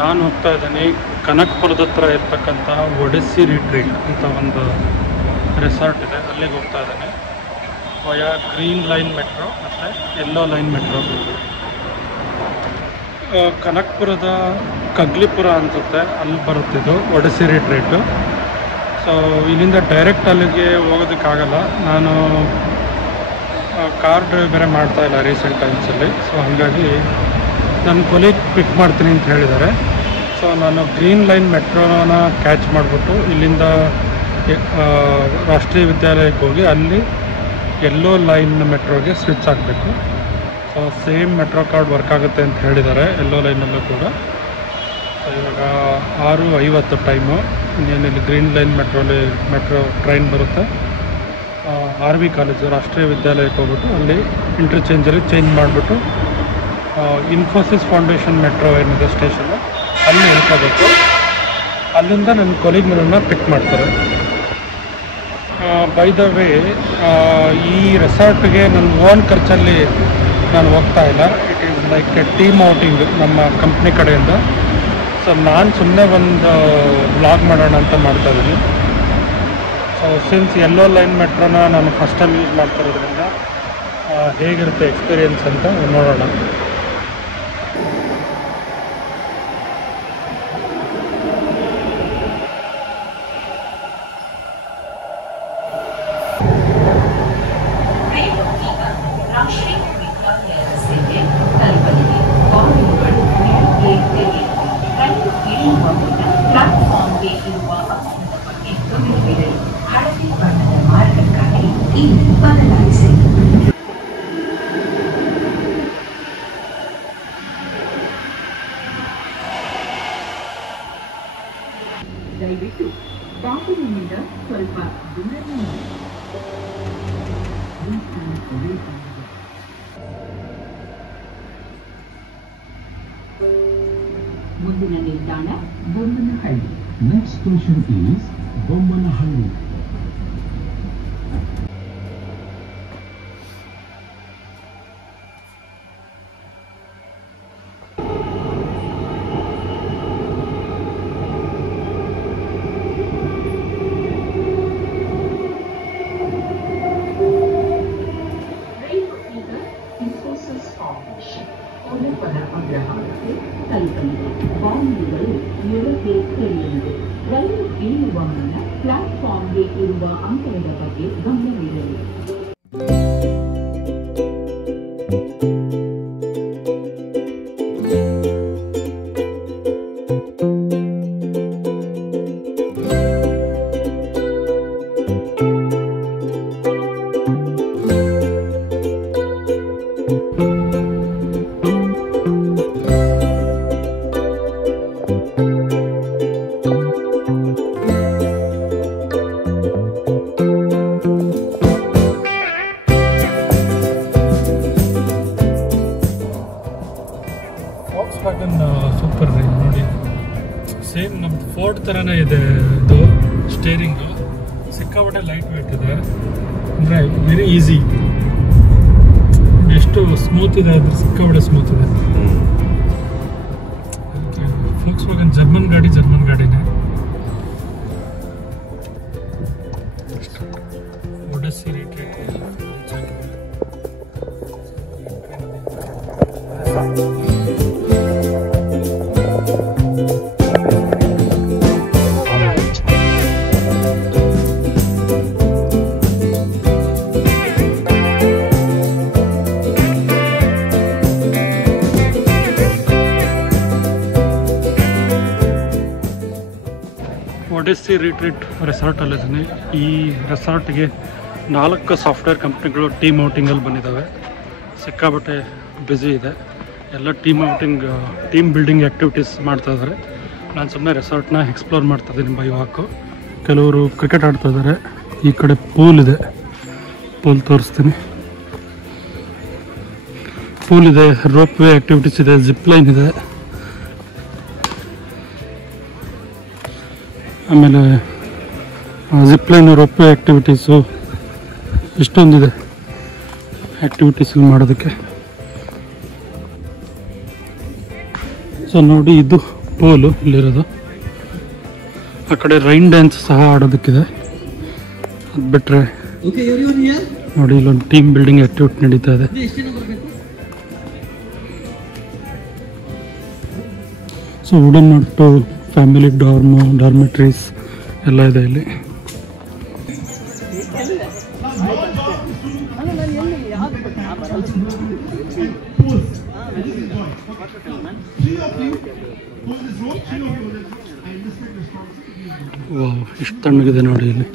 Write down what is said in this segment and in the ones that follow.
ನಾನು ಹೋಗ್ತಾ ಇದ್ದೀನಿ ಕನಕಪುರದ ಹತ್ರ ಇರ್ತಕ್ಕಂಥ ಒಡೆಸ್ಸಿ ರಿಟ್ರೀಟ್ ಅಂತ ಒಂದು ರೆಸಾರ್ಟ್ ಇದೆ, ಅಲ್ಲಿಗೆ ಹೋಗ್ತಾ ಇದ್ದೀನಿ. ವಯಾ ಗ್ರೀನ್ ಲೈನ್ ಮೆಟ್ರೋ ಮತ್ತು ಯೆಲ್ಲೋ ಲೈನ್ ಮೆಟ್ರೋ. ಕನಕಪುರದ ಕಗ್ಲಿಪುರ ಅನಿಸುತ್ತೆ, ಅಲ್ಲಿ ಬರುತ್ತಿದ್ದು ಒಡೆಸ್ಸಿ ರಿಟ್ರೀಟು. ಸೊ ಇಲ್ಲಿಂದ ಡೈರೆಕ್ಟ್ ಅಲ್ಲಿಗೆ ಹೋಗೋದಕ್ಕಾಗಲ್ಲ, ನಾನು ಕಾರ್ ಡ್ರೈವ್ ಬೇರೆ ಮಾಡ್ತಾಯಿಲ್ಲ ರೀಸೆಂಟ್ ಟೈಮ್ಸಲ್ಲಿ. ಸೊ ಹಾಗಾಗಿ ನನ್ನ ಕೊಲೀಗ್ ಪಿಕ್ ಮಾಡ್ತೀನಿ ಅಂತ ಹೇಳಿದ್ದಾರೆ. ಸೊ ನಾನು ಗ್ರೀನ್ ಲೈನ್ ಮೆಟ್ರೋನ ಕ್ಯಾಚ್ ಮಾಡಿಬಿಟ್ಟು ಇಲ್ಲಿಂದ ರಾಷ್ಟ್ರೀಯ ವಿದ್ಯಾಲಯಕ್ಕೆ ಹೋಗಿ ಅಲ್ಲಿ ಯೆಲ್ಲೋ ಲೈನ್ ಮೆಟ್ರೋಗೆ ಸ್ವಿಚ್ ಆಗಬೇಕು. So same metro card work ಆಗುತ್ತೆ ಅಂತ ಹೇಳಿದ್ದಾರೆ ಯೆಲ್ಲೋ ಲೈನಲ್ಲೂ ಕೂಡ. ಸೊ ಇವಾಗ 6:50 ಟೈಮು. ಇನ್ನೇನಿಲ್ಲಿ ಗ್ರೀನ್ ಲೈನ್ ಮೆಟ್ರೋ ಟ್ರೈನ್ ಬರುತ್ತೆ. RV ಕಾಲೇಜು ರಾಷ್ಟ್ರೀಯ ವಿದ್ಯಾಲಯಕ್ಕೆ ಹೋಗ್ಬಿಟ್ಟು ಅಲ್ಲಿ ಇಂಟರ್ಚೇಂಜಲ್ಲಿ ಚೇಂಜ್ ಮಾಡಿಬಿಟ್ಟು ಇನ್ಫೋಸಿಸ್ ಫೌಂಡೇಶನ್ ಮೆಟ್ರೋ ಏನಿದೆ ಸ್ಟೇಷನ್ನು ಅಲ್ಲಿ ಇಳ್ಕೋಬೇಕು. ಅಲ್ಲಿಂದ ನನ್ನ ಕೊಲೀಗ್ ನನ್ನನ್ನು ಪಿಕ್ ಮಾಡ್ತಾರೆ. ಬೈ ದ ವೇ, ಈ ರೆಸಾರ್ಟ್ಗೆ ನನ್ನ ಓನ್ ಖರ್ಚಲ್ಲಿ ನಾನು ಹೋಗ್ತಾ ಇಲ್ಲ. It is like A team outing ನಮ್ಮ ಕಂಪ್ನಿ ಕಡೆಯಿಂದ. ಸೊ ನಾನು ಸುಮ್ಮನೆ ಒಂದು ವ್ಲಾಗ್ ಮಾಡೋಣ ಅಂತ ಮಾಡ್ತಾಯಿದ್ದೀನಿ. ಸೊ ಸಿನ್ಸ್ ಯೆಲ್ಲೋ ಲೈನ್ ಮೆಟ್ರೋನ ನಾನು ಫಸ್ಟ್ ಟೈಮ್ ಯೂಸ್ ಮಾಡ್ತಿರೋದ್ರಿಂದ ಹೇಗಿರುತ್ತೆ ಎಕ್ಸ್ಪೀರಿಯನ್ಸ್ ಅಂತ ನೋಡೋಣ. ದಯವಿಟ್ಟು ಬಾಗಿಲಿನಿಂದ ಸ್ವಲ್ಪ ದೂರದಲ್ಲಿ ಮುಂದಿನ ನಿಲ್ದಾಣ Bommanahalli. Next station is Bommanahalli. ಬಾಗಿಲುಗಳು ಎಡಕ್ಕೆ ತೆರೆಯಲಿವೆ. ರೈಲು ಇಳಿಯುವ ಮುನ್ನ ಪ್ಲಾಟ್ಫಾರ್ಮ್ಗೆ ಇರುವ ಅಂತರದ ಬಗ್ಗೆ ಗಮನವಿರಲಿ. ಸೂಪರ್ ರೀ, ನೋಡಿ ಸೇಮ್ ನಮ್ದು ಫೋರ್ಡ್ ಥರನೇ ಇದೆ. ಇದು ಸ್ಟೇರಿಂಗು ಸಿಕ್ಕಾಪಟ್ಟೆ ಲೈಟ್ ವೇಟ್ ಇದೆ, ಅಂದರೆ ವೆರಿ ಈಸಿ. ಎಷ್ಟು ಸ್ಮೂತ್ ಇದೆ ಅಂದರೆ ಸಿಕ್ಕಾಪಟ್ಟೆ ಸ್ಮೂತ್ ಇದೆ. ಫೋಕ್ಸ್ವ್ಯಾಗನ್ ಜರ್ಮನ್ ಗಾಡಿನೇ. Odyssey retreat. ಒಡೆಸ್ಸಿ ರಿಟ್ರೀಟ್ ರೆಸಾರ್ಟಲ್ಲಿದ್ದೀನಿ. ಈ ರೆಸಾರ್ಟ್ಗೆ 4 ಸಾಫ್ಟ್ವೇರ್ ಕಂಪ್ನಿಗಳು ಟೀಮ್ ಔಟಿಂಗಲ್ಲಿ ಬಂದಿದ್ದಾವೆ. ಸಿಕ್ಕಾಬಟ್ಟೆ ಬ್ಯುಸಿ ಇದೆ, ಎಲ್ಲ ಟೀಮ್ ಬಿಲ್ಡಿಂಗ್ ಆ್ಯಕ್ಟಿವಿಟೀಸ್ ಮಾಡ್ತಾಯಿದ್ದಾರೆ. ನಾನು ಸುಮ್ಮನೆ ರೆಸಾರ್ಟ್ನ ಎಕ್ಸ್ಪ್ಲೋರ್ ಮಾಡ್ತಾಯಿದ್ದೀನಿ ಬೈ ವಾಕು. ಕೆಲವರು ಕ್ರಿಕೆಟ್ ಆಡ್ತಾಯಿದ್ದಾರೆ. ಈ ಕಡೆ ಪೂಲ್ ಇದೆ, ಪೂಲ್ ತೋರಿಸ್ತೀನಿ. ಪೂಲ್ ಇದೆ, ರೋಪ್ ವೇ ಆ್ಯಕ್ಟಿವಿಟೀಸ್ ಇದೆ, ಜಿಪ್ ಲೈನ್ ಇದೆ, ಆಮೇಲೆ zip line rope way activities ಇಷ್ಟೊಂದಿದೆ ಆ್ಯಕ್ಟಿವಿಟೀಸ್ ಮಾಡೋದಕ್ಕೆ. ಸೊ ನೋಡಿ, ಇದು ಪೂಲು ಇಲ್ಲಿರೋದು. ಆ ಕಡೆ ರೈನ್ ಡ್ಯಾನ್ಸ್ ಸಹ ಆಡೋದಕ್ಕಿದೆ. ಅದು ಬಿಟ್ಟರೆ ನೋಡಿ ಇಲ್ಲೊಂದು ಟೀಮ್ ಬಿಲ್ಡಿಂಗ್ ಆಕ್ಟಿವಿಟಿ ನಡೀತಾ ಇದೆ. ಸೊ ವುಡನ್ ನಟ್ಟು ಫ್ಯಾಮಿಲಿ ಡಾರ್ಮೆಟ್ರೀಸ್ ಎಲ್ಲ ಇದೆ ಇಲ್ಲಿ. ವಾವ್, ಇಷ್ಟು ತಣ್ಣಗಿದೆ ನೋಡಿ ಇಲ್ಲಿ.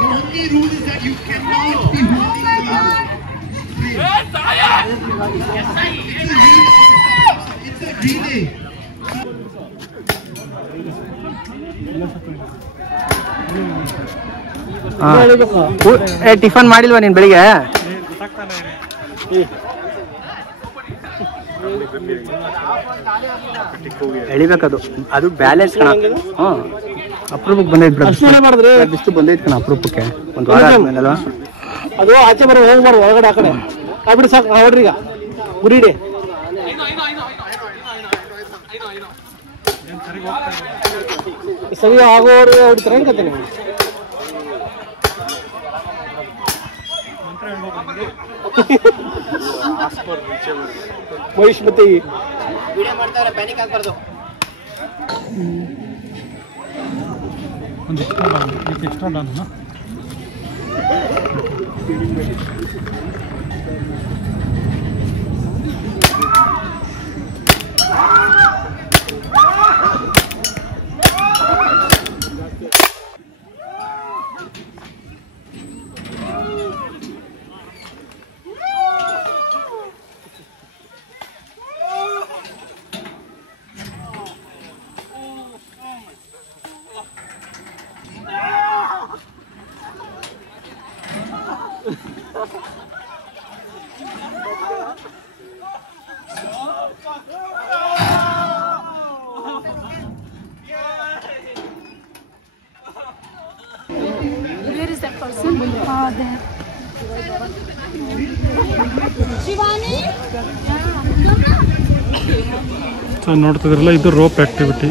The only rule is that you cannot be holding it's a relay. Tiffin ಮಾಡಿಲ್ವಾ ನೀನು ಬೆಳಿಗ್ಗೆ? ಎಳಿಬೇಕದು, ಅದು ಬ್ಯಾಲೆನ್ಸ್ ಕಣ. ಹಾಂ, ಅಪರೂಪಕ್ಕೆ ಬಂದೈತೆ ಬಿಸ್ತು ಬಂದೈತೆ ಕಣ ಅಪರೂಪಕ್ಕೆ. ಒಂದು ವಾರ ಆದ್ಮೇಲೆ ಅಲ್ವಾ ಅದು ಆಚೆ ಬರೋ ಹೋಗ್ಬಾರ್ದು, ಒಳಗಡೆ ಆ ಕಡೆ ಆಗ್ಬಿಡಿ ಸಾಕು. ನೋಡ್ರಿ ಈಗ ಗುರಿಡಿ ಸರಿ ಆಗೋರು ಹೊಡಿತಾರೆ ಅನ್ಕತ್ತೆ ನೀವು. ಮಹೇಶ್ ಮತ್ತೆ ಒಂದು ಎಕ್ಸ್ಟ್ರಾ ಡಾನ್ Where is that person? There. Shivani? So ನೋಡ್ತಿದ್ರಲ್ಲ, ಇದು ರೋಪ್ ಆಕ್ಟಿವಿಟಿ.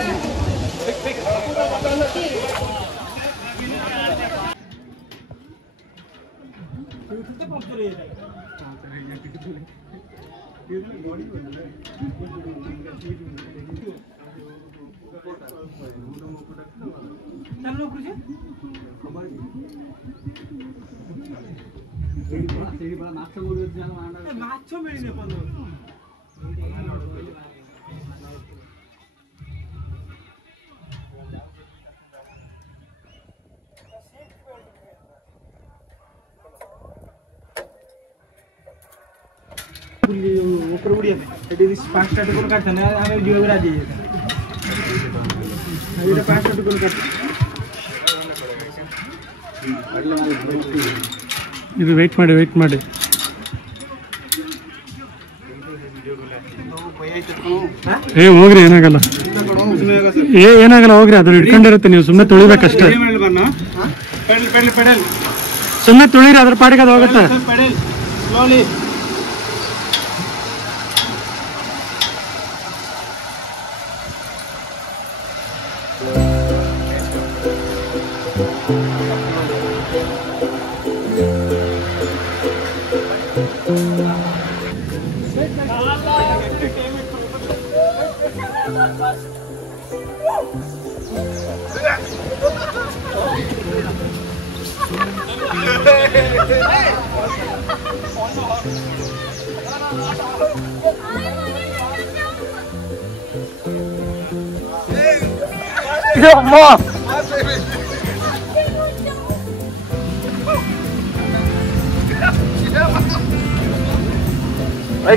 ऊपर उड़ी है इट इज फास्ट आर्टिकल काटते हैं हमें जीरो भी राजी है ये फास्ट आर्टिकल काटते ಇದು ವೆಯ್ಟ್ ಮಾಡಿ ಹೋಗ್ರಿ, ಏನಾಗಲ್ಲ ಹೋಗ್ರಿ. ಅದು ಇಟ್ಕೊಂಡಿರುತ್ತೆ, ನೀವು ಸುಮ್ಮನೆ ತುಳಿಬೇಕಷ್ಟೇ. ಸುಮ್ಮನೆ ತುಳಿರಿ, ಅದ್ರ ಪಾಡಿಗೆ ಅದು ಹೋಗುತ್ತೆ.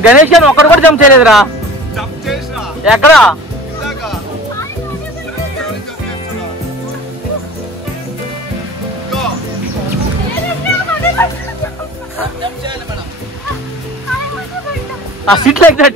గణేష్ ఒకటి కూడా జంప్ చేయలేదురా. ఎక్కడ Sit like that.